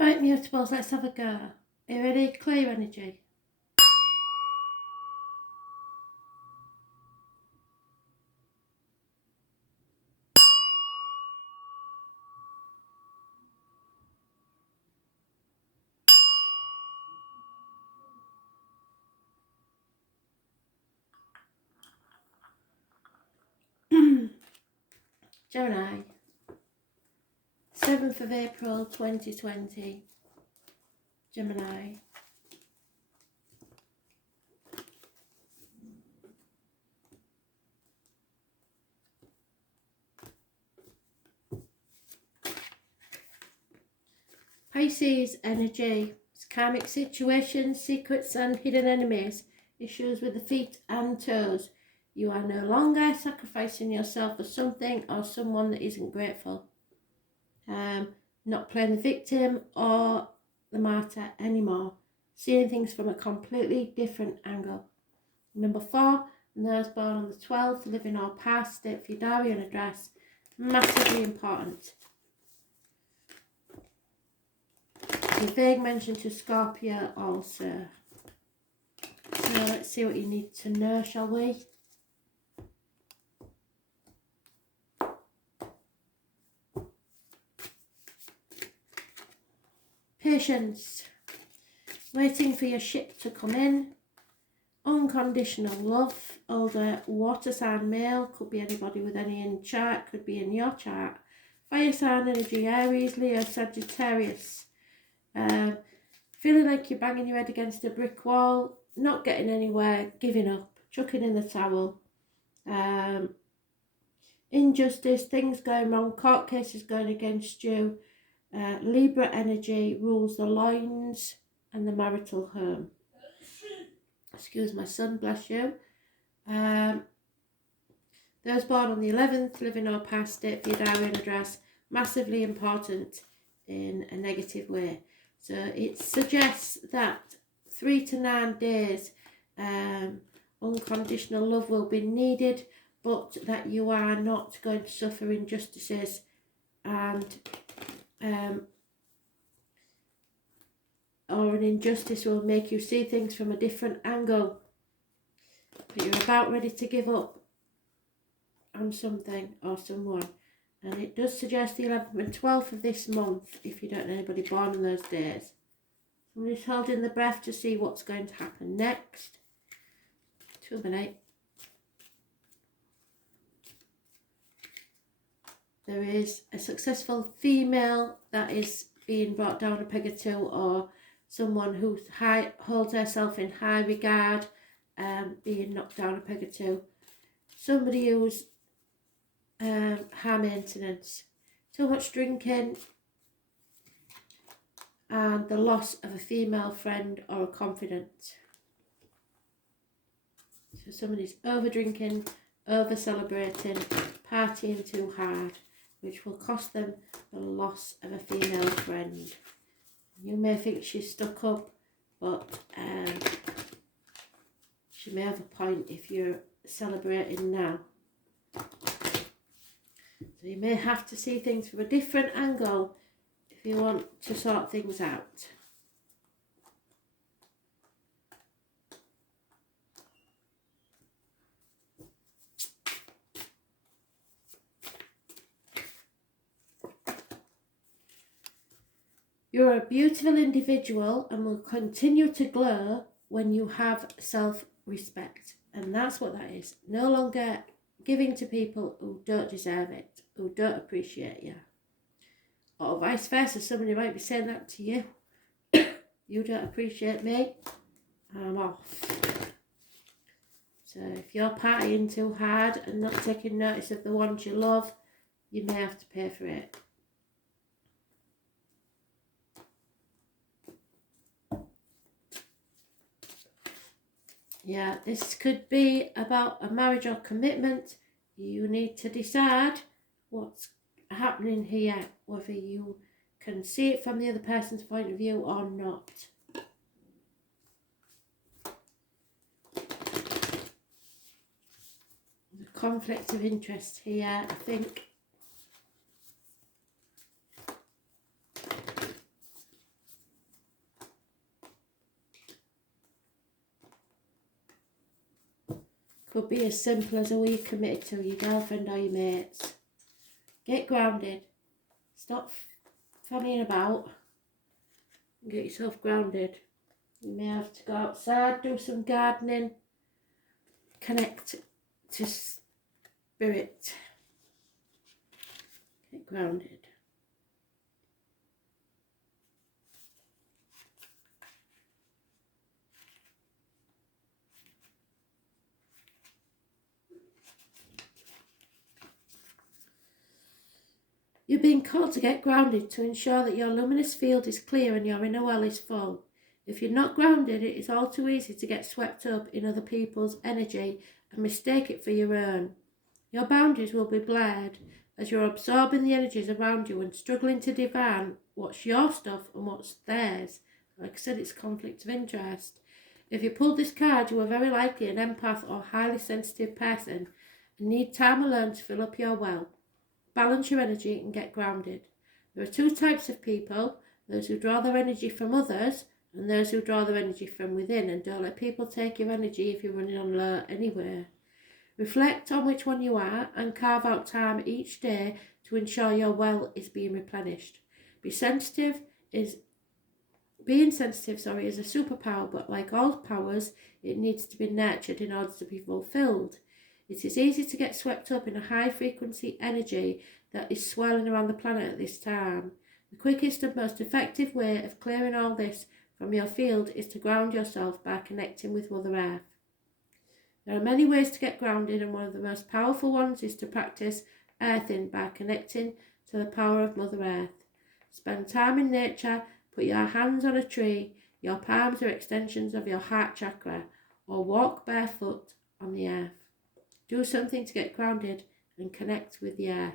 Right, Mutables, let's have a go. Are you ready? Clear energy. Gemini, 7th of April 2020. Gemini. Pisces energy. It's karmic situations, secrets and hidden enemies. Issues with the feet and toes. You are no longer sacrificing yourself for something or someone that isn't grateful. Not playing the victim or the martyr anymore. Seeing things from a completely different angle. Number 4, and those born on the 12th, living or past, state for your diary and address. Massively important. A vague mention to Scorpio also. So let's see what you need to know, shall we? Patience. Waiting for your ship to come in. Unconditional love. Older water sign male. Could be anybody with any in chart. Could be in your chart. Fire sign energy. Aries, Leo, Sagittarius. Feeling like you're banging your head against a brick wall. Not getting anywhere. Giving up. Chucking in the towel. Injustice. Things going wrong. Court cases going against you. Libra energy rules the loins and the marital home. Excuse my son, bless you. Those born on the 11th, living or past it, for your diary and address, massively important in a negative way. So it suggests that 3 to 9 days unconditional love will be needed, but that you are not going to suffer injustices and or an injustice will make you see things from a different angle. But you're about ready to give up on something or someone. And it does suggest the 11th and 12th of this month, if you don't know anybody born on those days. Somebody's holding the breath to see what's going to happen next. 2 of an 8. There is a successful female that is being brought down a peg or two, or someone who holds herself in high regard, being knocked down a peg or two. Somebody who's high maintenance, too much drinking, and the loss of a female friend or a confidant. So somebody's over drinking, over celebrating, partying too hard, which will cost them the loss of a female friend. You may think she's stuck up, but she may have a point if you're celebrating now. So you may have to see things from a different angle if you want to sort things out. You're a beautiful individual and will continue to glow when you have self-respect. And that's what that is. No longer giving to people who don't deserve it, who don't appreciate you. Or vice versa, somebody might be saying that to you. You don't appreciate me, I'm off. So if you're partying too hard and not taking notice of the ones you love, you may have to pay for it. Yeah, this could be about a marriage or commitment. You need to decide what's happening here, whether you can see it from the other person's point of view or not. The conflict of interest here, I think. Could be as simple as who you committed to, your girlfriend or your mates. Get grounded. Stop fannying about. And get yourself grounded. You may have to go outside, do some gardening. Connect to spirit. Get grounded. You're being called to get grounded to ensure that your luminous field is clear and your inner well is full. If you're not grounded, it is all too easy to get swept up in other people's energy and mistake it for your own. Your boundaries will be blurred as you're absorbing the energies around you and struggling to divine what's your stuff and what's theirs. Like I said, it's conflict of interest. If you pulled this card, you are very likely an empath or highly sensitive person and need time alone to fill up your well. Balance your energy and get grounded. There are two types of people, those who draw their energy from others and those who draw their energy from within, and don't let people take your energy if you're running on low anywhere. Reflect on which one you are and carve out time each day to ensure your well is being replenished. Being sensitive is a superpower, but like all powers, it needs to be nurtured in order to be fulfilled. It is easy to get swept up in a high-frequency energy that is swirling around the planet at this time. The quickest and most effective way of clearing all this from your field is to ground yourself by connecting with Mother Earth. There are many ways to get grounded, and one of the most powerful ones is to practice earthing by connecting to the power of Mother Earth. Spend time in nature, put your hands on a tree, your palms are extensions of your heart chakra, or walk barefoot on the earth. Do something to get grounded and connect with the earth.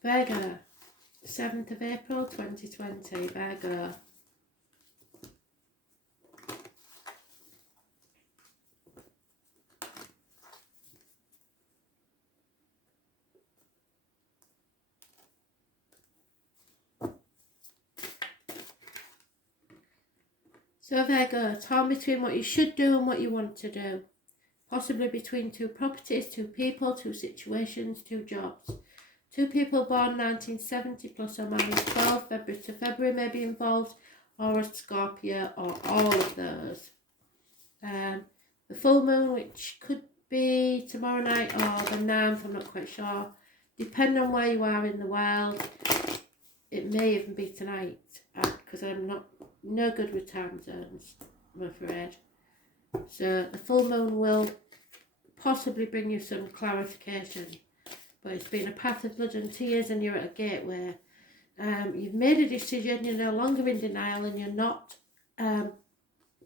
Virgo, 7th of April 2020, Virgo. So Virgo, torn between what you should do and what you want to do. Possibly between two properties, two people, two situations, two jobs. Two people born 1970 plus or minus 12, February to February may be involved, or a Scorpio, or all of those. The full moon, which could be tomorrow night or the 9th, I'm not quite sure. Depending on where you are in the world, it may even be tonight, because I'm no good with time zones, I'm afraid. So the full moon will possibly bring you some clarification. But it's been a path of blood and tears, and you're at a gate where you've made a decision, you're no longer in denial, and you're not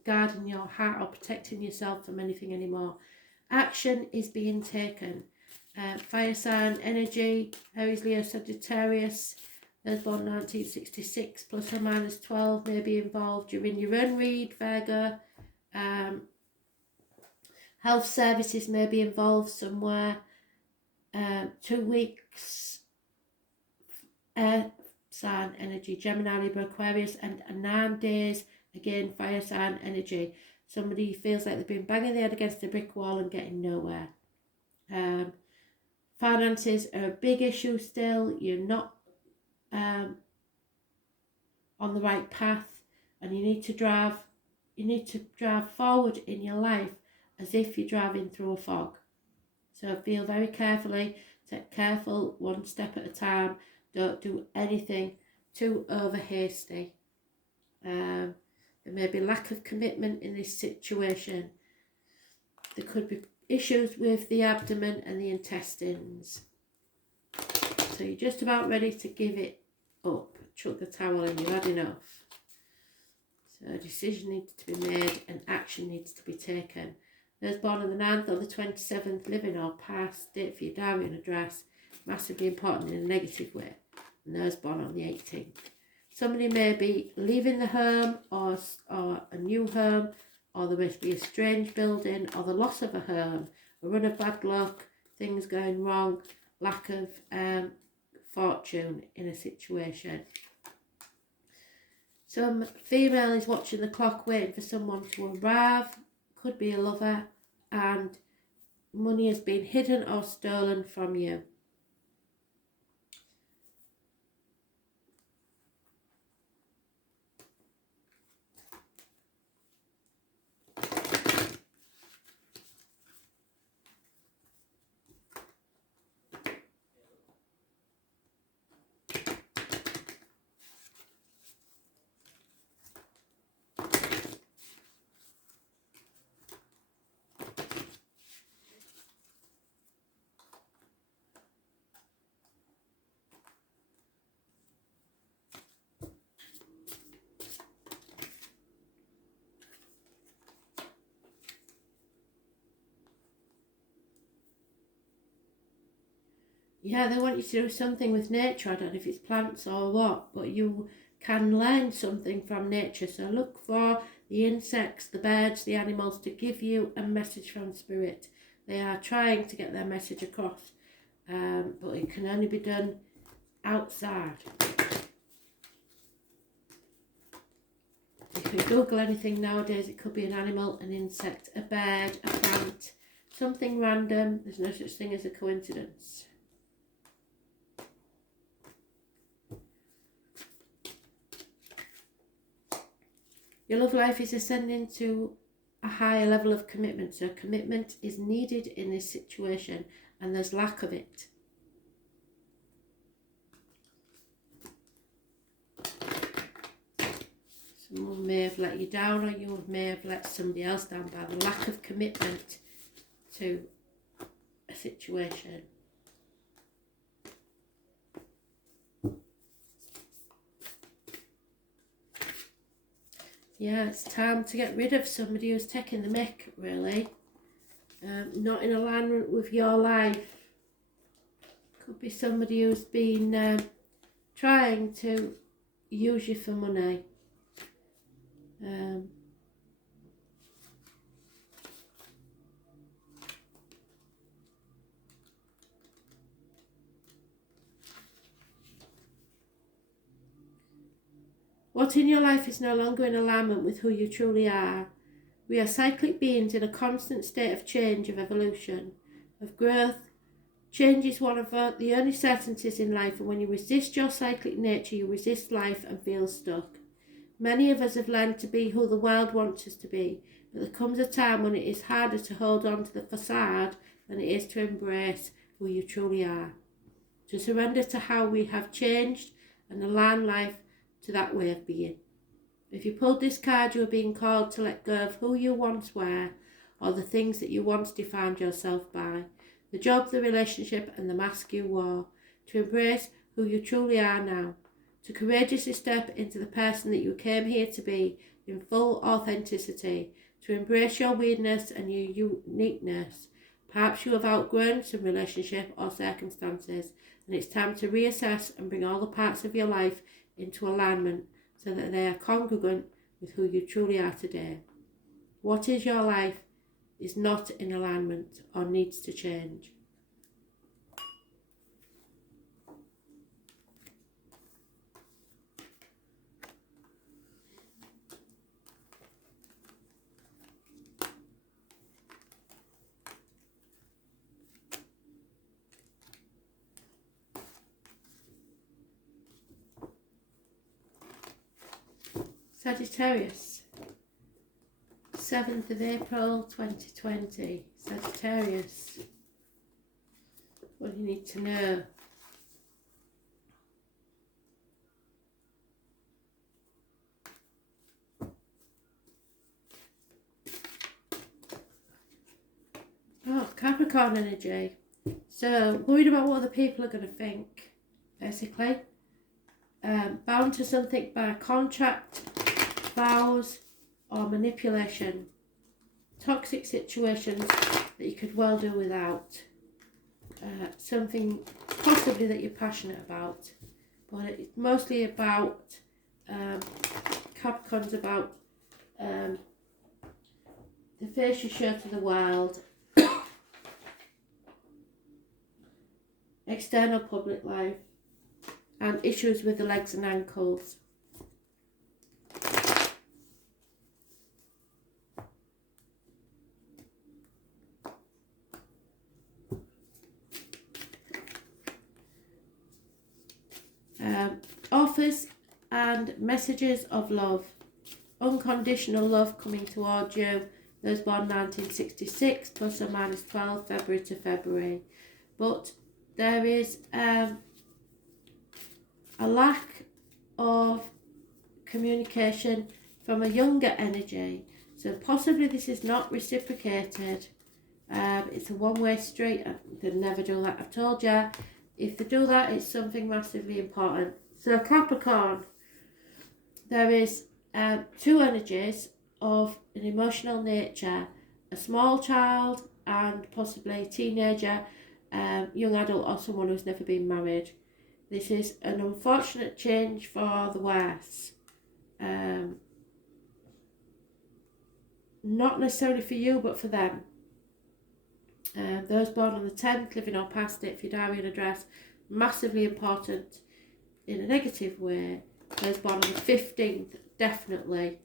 guarding your heart or protecting yourself from anything anymore. Action is being taken. Fire sign energy, Aries, Leo, Sagittarius, those born 1966 plus or minus 12 may be involved. You're in your own read, Virgo. Health services may be involved somewhere. 2 weeks, air sign energy, Gemini, Libra, Aquarius, and 9 days, again, fire sign energy. Somebody feels like they've been banging their head against a brick wall and getting nowhere. Finances are a big issue still. You're not on the right path, and you need to drive forward in your life as if you're driving through a fog. So feel very carefully, take careful, one step at a time. Don't do anything too over hasty. There may be lack of commitment in this situation. There could be issues with the abdomen and the intestines. So you're just about ready to give it up, chuck the towel in, you've had enough. So a decision needs to be made and action needs to be taken. Those born on the 9th or the 27th, living or past, date for your diary and address, massively important in a negative way. And those born on the 18th. Somebody may be leaving the home or a new home, or there must be a strange building, or the loss of a home, a run of bad luck, things going wrong, lack of fortune in a situation. Some female is watching the clock waiting for someone to arrive, could be a lover, and money has been hidden or stolen from you. Yeah, they want you to do something with nature. I don't know if it's plants or what, but you can learn something from nature. So look for the insects, the birds, the animals to give you a message from spirit. They are trying to get their message across, but it can only be done outside. You can Google anything nowadays. It could be an animal, an insect, a bird, a plant, something random. There's no such thing as a coincidence. Your love life is ascending to a higher level of commitment. So commitment is needed in this situation, and there's lack of it. Someone may have let you down, or you may have let somebody else down by the lack of commitment to a situation. Yeah, it's time to get rid of somebody who's taking the mick, really. Not in alignment with your life. Could be somebody who's been trying to use you for money. What in your life is no longer in alignment with who you truly are. We are cyclic beings in a constant state of change, of evolution, of growth. Change is one of the only certainties in life, and when you resist your cyclic nature, you resist life and feel stuck. Many of us have learned to be who the world wants us to be, but there comes a time when it is harder to hold on to the facade than it is to embrace who you truly are. To surrender to how we have changed and align life to that way of being. If you pulled this card, you are being called to let go of who you once were, or the things that you once defined yourself by, the job, the relationship, and the mask you wore, to embrace who you truly are now, to courageously step into the person that you came here to be in full authenticity, to embrace your weirdness and your uniqueness. Perhaps you have outgrown some relationship or circumstances, and it's time to reassess and bring all the parts of your life into alignment so that they are congruent with who you truly are today. What is your life is not in alignment or needs to change. Sagittarius, 7th of April 2020. Sagittarius, what do you need to know? Oh, Capricorn energy. So, worried about what other people are going to think, basically. Bound to something by contract, vows, or manipulation. toxic situations that you could well do without. Something possibly that you're passionate about, but it's mostly about Capricorn's about the face you show to the world, external public life, and issues with the legs and ankles. Offers and messages of love, unconditional love coming towards you. Those born 1966 plus or minus 12 February to February. But there is a lack of communication from a younger energy. So possibly this is not reciprocated. It's a one-way street. They never do that. I've told you. If they do that, it's something massively important. So Capricorn, there is two energies of an emotional nature. A small child and possibly a teenager, young adult, or someone who's never been married. This is an unfortunate change for the worse. Not necessarily for you, but for them. Those born on the 10th, living or past it, for your diary and address, massively important in a negative way. Those born on the 15th, definitely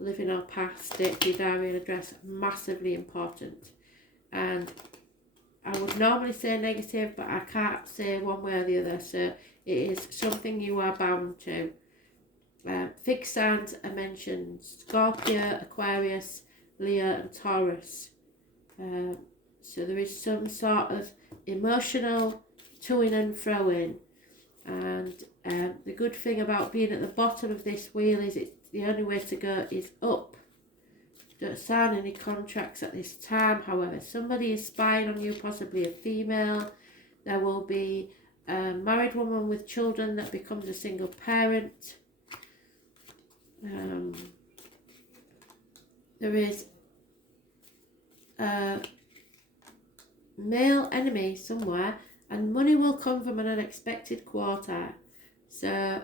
living or past it, for your diary and address, massively important. And I would normally say negative, but I can't say one way or the other, so it is something you are bound to. Fixed signs are mentioned: Scorpio, Aquarius, Leo and Taurus. So there is some sort of emotional to-ing and fro-ing. And the good thing about being at the bottom of this wheel is it's the only way to go is up. Don't sign any contracts at this time. However, somebody is spying on you, possibly a female. There will be a married woman with children that becomes a single parent. There is a male enemy somewhere, and money will come from an unexpected quarter. So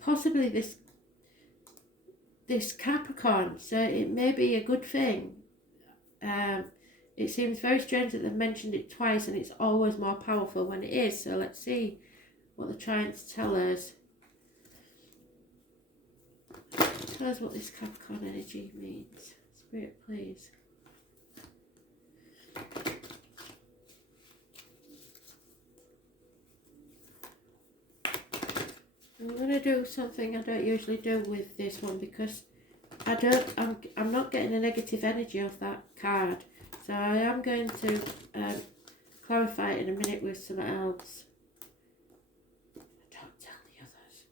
possibly this Capricorn, so it may be a good thing. It seems very strange that they've mentioned it twice, and it's always more powerful when it is. So let's see what they're trying to tell us. Tell us what this Capricorn energy means. Spirit, please. I'm going to do something I don't usually do with this one, because I'm not getting a negative energy off that card. So I am going to clarify it in a minute with something else. Don't tell the others.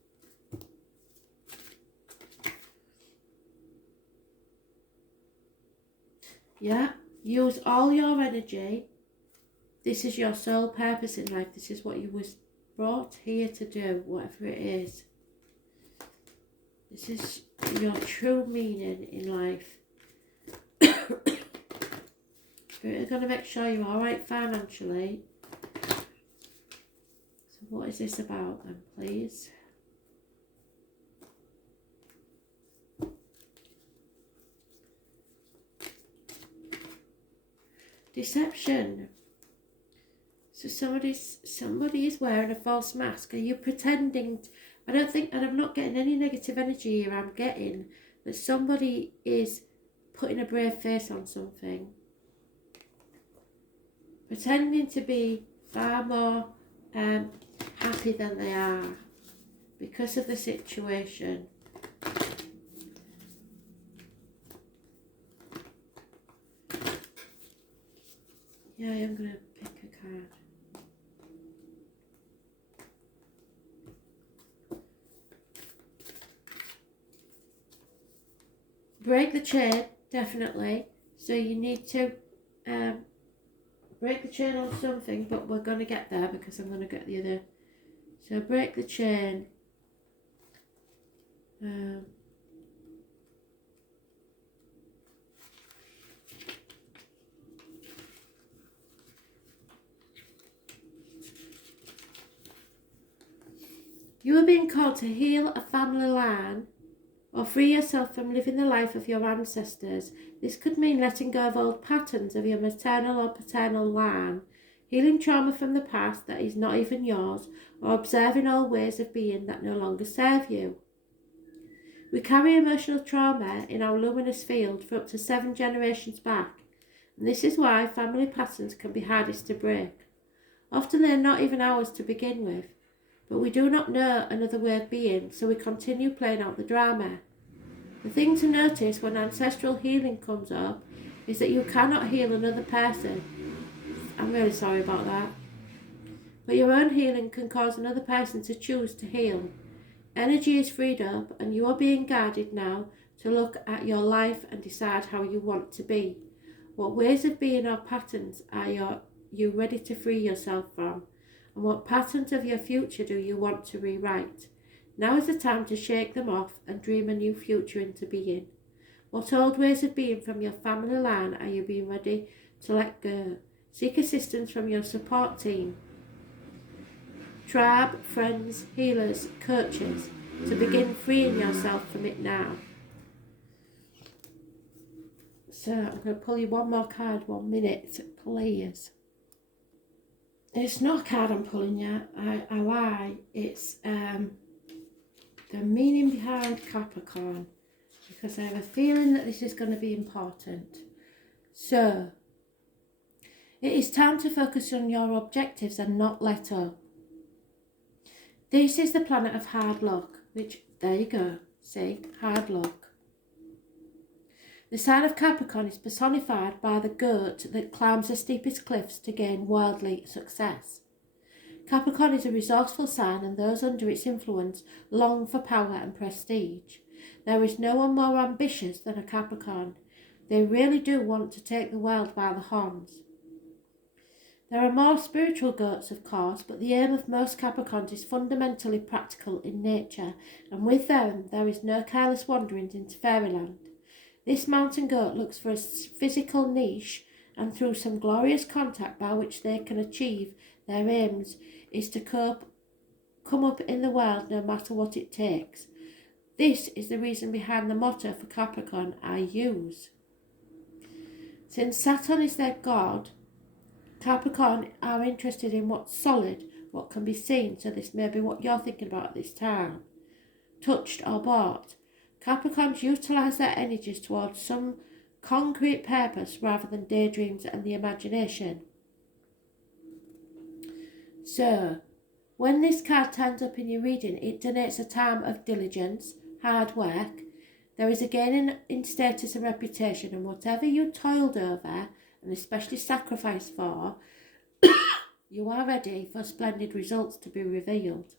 Yeah, use all your energy. This is your sole purpose in life. This is what you was brought here to do, whatever it is. This is your true meaning in life. We're going to make sure you're alright financially. So what is this about then, please? Deception. So somebody is wearing a false mask. Are you pretending? I don't think, and I'm not getting any negative energy here. I'm getting that somebody is putting a brave face on something. Pretending to be far more happy than they are because of the situation. Yeah, I'm going to pick a card. Break the chain, definitely. So you need to break the chain on something, but we're going to get there because I'm going to get the other. So break the chain. You are being called to heal a family line or free yourself from living the life of your ancestors. This could mean letting go of old patterns of your maternal or paternal line, healing trauma from the past that is not even yours, or observing old ways of being that no longer serve you. We carry emotional trauma in our luminous field for up to 7 generations back, and this is why family patterns can be hardest to break. Often they are not even ours to begin with, but we do not know another way of being, so we continue playing out the drama. The thing to notice when ancestral healing comes up is that you cannot heal another person. I'm really sorry about that. But your own healing can cause another person to choose to heal. Energy is freed up, and you are being guided now to look at your life and decide how you want to be. What ways of being or patterns are you ready to free yourself from? And what patterns of your future do you want to rewrite? Now is the time to shake them off and dream a new future into being. What old ways of being from your family line are you being ready to let go? Seek assistance from your support team, tribe, friends, healers, coaches, to begin freeing yourself from it now. So I'm going to pull you one more card, 1 minute, please. It's not a card I'm pulling yet, I lie. It's the meaning behind Capricorn, because I have a feeling that this is going to be important. So, it is time to focus on your objectives and not let up. This is the planet of hard luck, which, there you go, see, hard luck. The sign of Capricorn is personified by the goat that climbs the steepest cliffs to gain worldly success. Capricorn is a resourceful sign, and those under its influence long for power and prestige. There is no one more ambitious than a Capricorn. They really do want to take the world by the horns. There are more spiritual goats, of course, but the aim of most Capricorns is fundamentally practical in nature, and with them there is no careless wanderings into fairyland. This mountain goat looks for a physical niche, and through some glorious contact by which they can achieve their aims is to come up in the world no matter what it takes. This is the reason behind the motto for Capricorn, I use. Since Saturn is their god, Capricorn are interested in what's solid, what can be seen, so this may be what you're thinking about at this time. Touched or bought. Capricorns utilise their energies towards some concrete purpose rather than daydreams and the imagination. So, when this card turns up in your reading, it denotes a time of diligence, hard work. There is a gain in status and reputation, and whatever you toiled over, and especially sacrificed for, you are ready for splendid results to be revealed.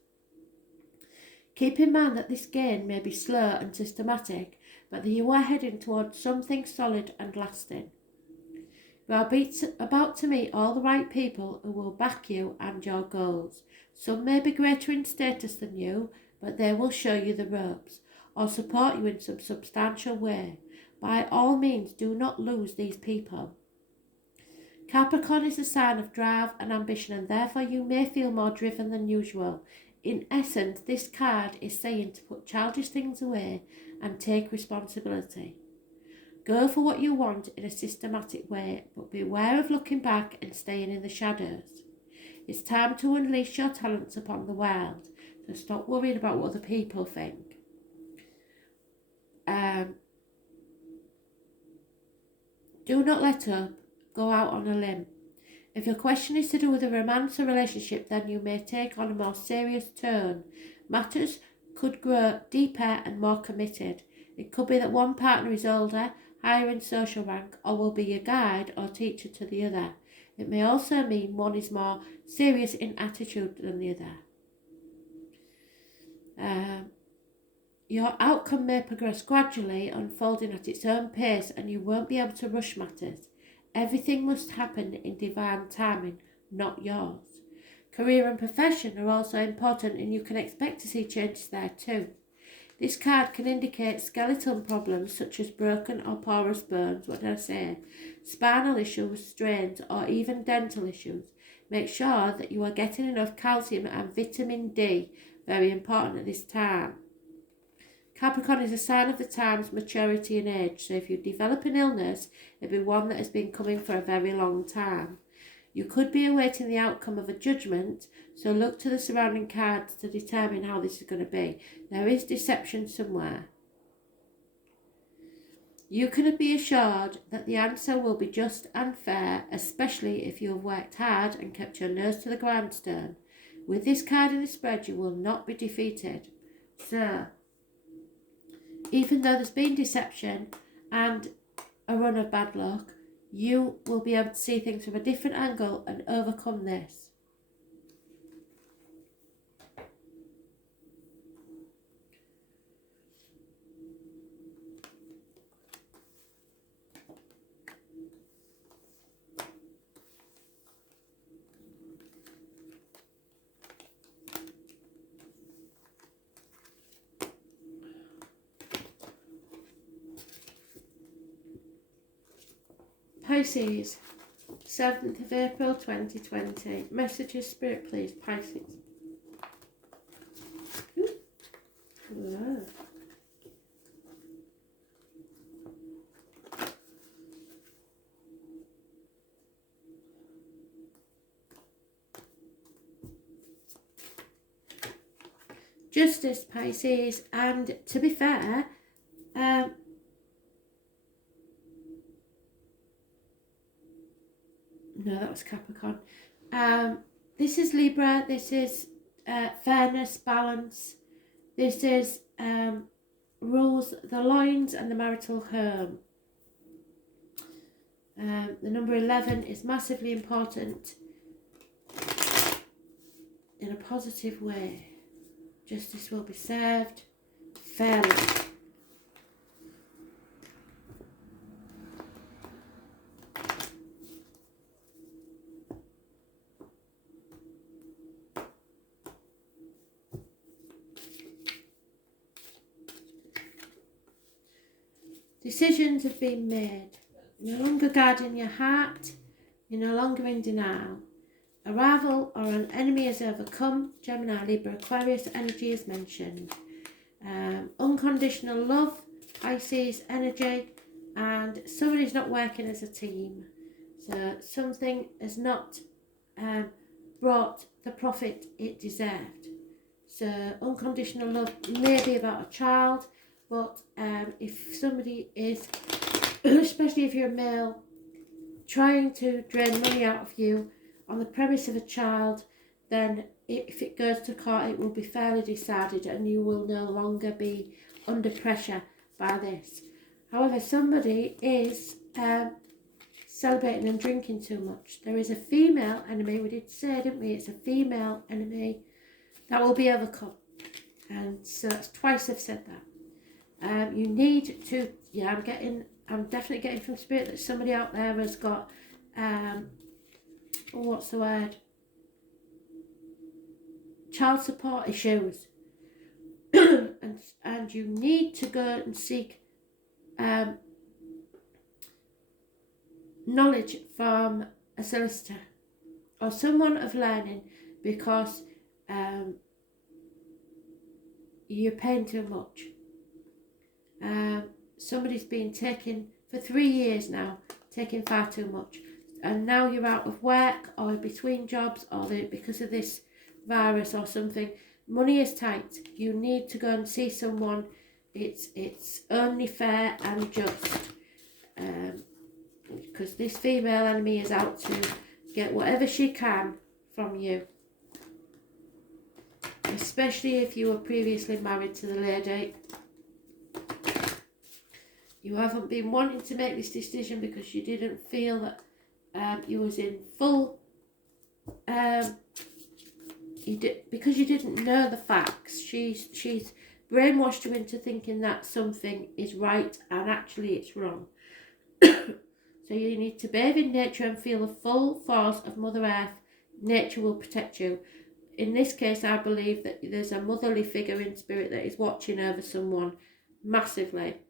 Keep in mind that this gain may be slow and systematic, but that you are heading towards something solid and lasting. You are about to meet all the right people who will back you and your goals. Some may be greater in status than you, but they will show you the ropes, or support you in some substantial way. By all means, do not lose these people. Capricorn is a sign of drive and ambition, and therefore you may feel more driven than usual. In essence, this card is saying to put childish things away and take responsibility. Go for what you want in a systematic way, but beware of looking back and staying in the shadows. It's time to unleash your talents upon the world, so stop worrying about what other people think. Do not let up. Go out on a limb. If your question is to do with a romance or relationship, then you may take on a more serious tone. Matters could grow deeper and more committed. It could be that one partner is older, higher in social rank, or will be a guide or teacher to the other. It may also mean one is more serious in attitude than the other. Your outcome may progress gradually, unfolding at its own pace, and you won't be able to rush matters. Everything must happen in divine timing, not yours. Career and profession are also important, and you can expect to see changes there too. This card can indicate skeletal problems such as broken or porous bones, spinal issues, strains, or even dental issues. Make sure that you are getting enough calcium and vitamin D. very important at this time. Capricorn is a sign of the times, maturity and age. So if you develop an illness, it'll be one that has been coming for a very long time. You could be awaiting the outcome of a judgment, so look to the surrounding cards to determine how this is going to be. There is deception somewhere. You can be assured that the answer will be just and fair, especially if you have worked hard and kept your nose to the grindstone. With this card in the spread, you will not be defeated. So, even though there's been deception and a run of bad luck, you will be able to see things from a different angle and overcome this. Pisces, 7th of April 2020. Messages, Spirit, please. Pisces. Wow. Justice, Pisces, and to be fair, no, that was Capricorn. This is Libra. This is fairness, balance. This is rules the loins and the marital home. The number 11 is massively important in a positive way. Justice will be served fairly. Decisions have been made. You're no longer guarding your heart. You're no longer in denial. A rival or an enemy is overcome. Gemini, Libra, Aquarius energy is mentioned. Unconditional love, Pisces energy, and somebody's not working as a team. So something has not brought the profit it deserved. So unconditional love may be about a child, but if somebody is, especially if you're a male, trying to drain money out of you on the premise of a child, then if it goes to court, it will be fairly decided and you will no longer be under pressure by this. However, somebody is celebrating and drinking too much. There is a female enemy, we did say, didn't we? It's a female enemy that will be overcome. And so that's twice I've said that. You need to, I'm definitely getting from Spirit that somebody out there has got, what's the word? Child support issues. and you need to go and seek knowledge from a solicitor or someone of learning, because you're paying too much. Somebody's been taking for 3 years now, taking far too much, and now you're out of work or between jobs, or because of this virus or something, money is tight. You need to go and see someone. It's only fair and just, because this female enemy is out to get whatever she can from you, especially if you were previously married to the lady. You haven't been wanting to make this decision because you didn't feel that you was in full, because you didn't know the facts. She's brainwashed you into thinking that something is right and actually it's wrong. So you need to bathe in nature and feel the full force of Mother Earth. Nature will protect you. In this case, I believe that there's a motherly figure in spirit that is watching over someone massively.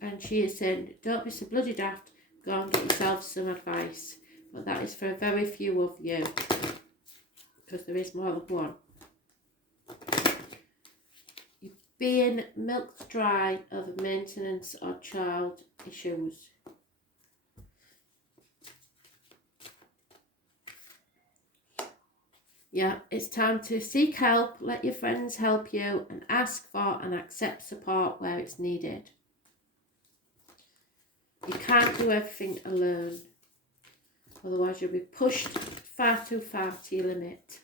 And she is saying, don't be so bloody daft, go and get yourself some advice. But that is for a very few of you, because there is more than one. being milked dry over maintenance or child issues. Yeah, it's time to seek help, let your friends help you, and ask for and accept support where it's needed. You can't do everything alone. Otherwise you'll be pushed far too far to your limit.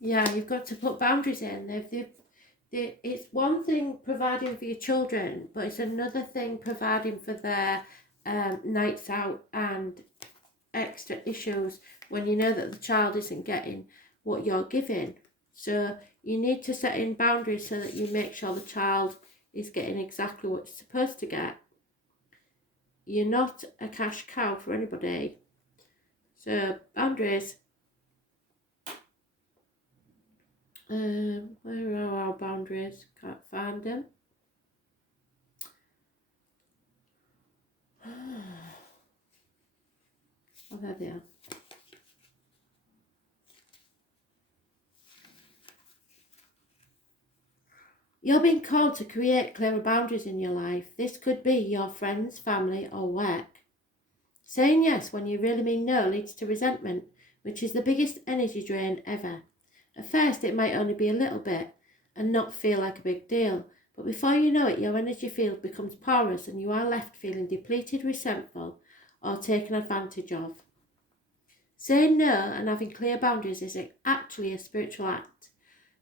Yeah, you've got to put boundaries in. It's one thing providing for your children, but it's another thing providing for their nights out and extra issues when you know that the child isn't getting what you're giving. So you need to set in boundaries so that you make sure the child is getting exactly what it's supposed to get. You're not a cash cow for anybody. So boundaries. Where are our boundaries? Can't find them. Oh, there they are. You're being called to create clearer boundaries in your life. This could be your friends, family, or work. Saying yes when you really mean no leads to resentment, which is the biggest energy drain ever. At first, it might only be a little bit and not feel like a big deal, but before you know it, your energy field becomes porous and you are left feeling depleted, resentful, or taken advantage of. Saying no and having clear boundaries is actually a spiritual act.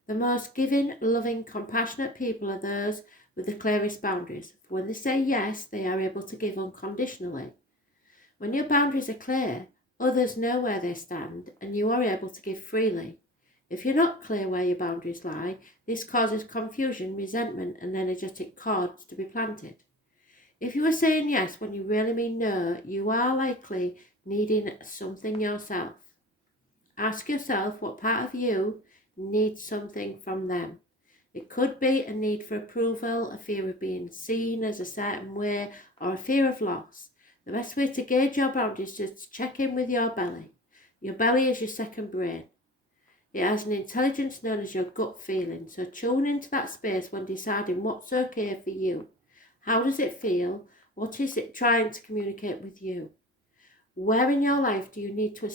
The most giving, loving, compassionate people are those with the clearest boundaries. For when they say yes, they are able to give unconditionally. When your boundaries are clear, others know where they stand and you are able to give freely. If you're not clear where your boundaries lie, this causes confusion, resentment, and energetic cords to be planted. If you are saying yes when you really mean no, you are likely needing something yourself. Ask yourself what part of you needs something from them. It could be a need for approval, a fear of being seen as a certain way, or a fear of loss. The best way to gauge your boundaries is to check in with your belly. Your belly is your second brain. It has an intelligence known as your gut feeling, so tune into that space when deciding what's okay for you. How does it feel? What is it trying to communicate with you? Where in your life do you need to